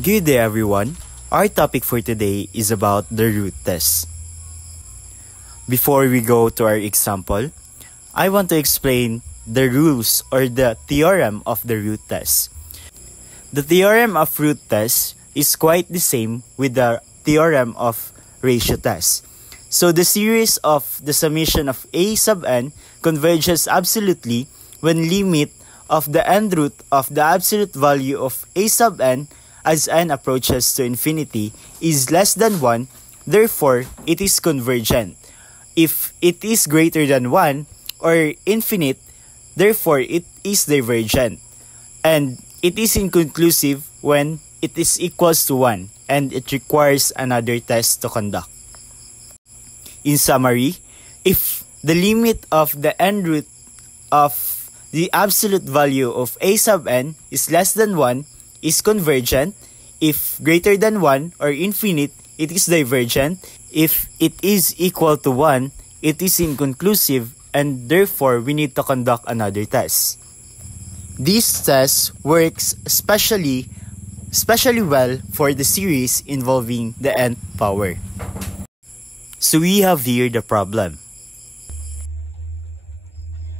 Good day everyone. Our topic for today is about the root test. Before we go to our example, I want to explain the rules or the theorem of the root test. The theorem of root test is quite the same with the theorem of ratio test. So the series of the summation of a sub n converges absolutely when limit of the end root of the absolute value of a sub n as n approaches to infinity is less than 1, therefore it is convergent. If it is greater than 1 or infinite, therefore it is divergent. And it is inconclusive when it is equals to 1 and it requires another test to conduct. In summary, if the limit of the end root of the absolute value of a sub n is less than 1, is convergent. If greater than 1 or infinite, it is divergent. If it is equal to 1, it is inconclusive, and therefore we need to conduct another test. This test works especially well for the series involving the nth power. So we have here the problem.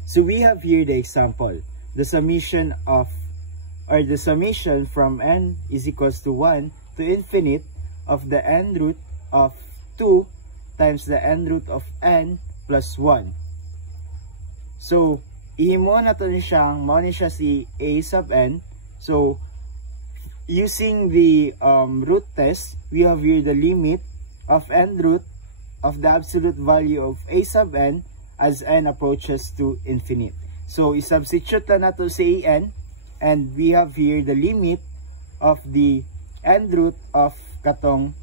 So we have here the example. The summation from n is equals to 1 to infinite of the n root of 2 times the n root of n plus 1. So, ihimo na to siya, mao ni siya si a sub n. So, using the root test, we have here the limit of n root of the absolute value of a sub n as n approaches to infinite. So, isubstitute na to si an, and we have here the limit of the end root of katong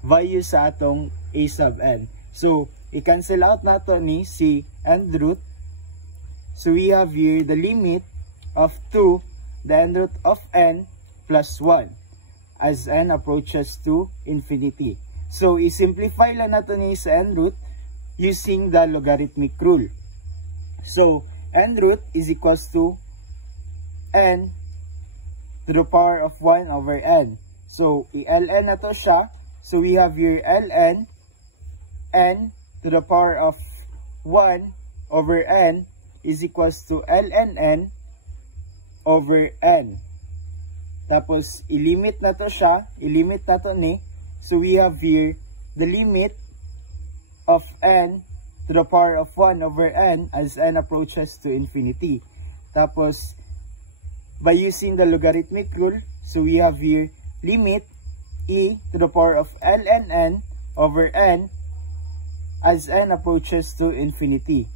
value sa atong a sub n. So, i-cancel out nato ni si end root. So, we have here the limit of 2, the end root of n plus 1 as n approaches to infinity. So, i-simplify lang nato ni sa end root using the logarithmic rule. So, end root is equals to n to the power of 1 over n. So, i-ln na to siya. So, we have here ln n to the power of 1 over n is equals to ln n over n. Tapos, i-limit na to siya. I-limit na to ni. So, we have here the limit of n to the power of 1 over n as n approaches to infinity. Tapos, by using the logarithmic rule, so we have here limit e to the power of ln n over n as n approaches to infinity.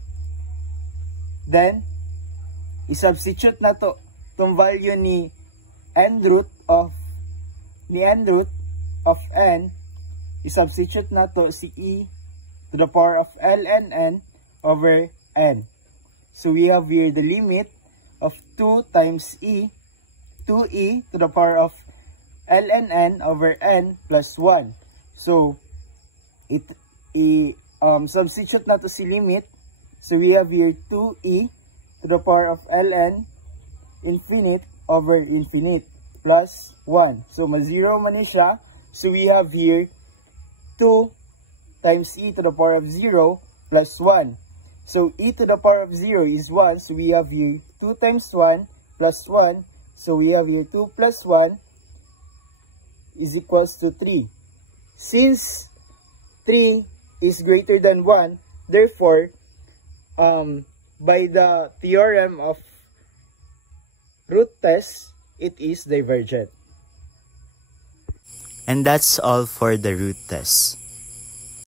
Then, isubstitute na to itong value ni end root of n, isubstitute na to si e to the power of ln n over n. So we have here the limit of 2 times e, 2e to the power of ln n over n plus 1. So, substitute na to si limit. So, we have here 2e to the power of ln infinite over infinite plus 1. So, ma-zero man ni siya. So, we have here 2 times e to the power of 0 plus 1. So, e to the power of 0 is 1. So, we have here 2 times 1 plus 1. So, we have here 2 plus 1 is equals to 3. Since 3 is greater than 1, therefore, by the theorem of root test, it is divergent. And that's all for the root test.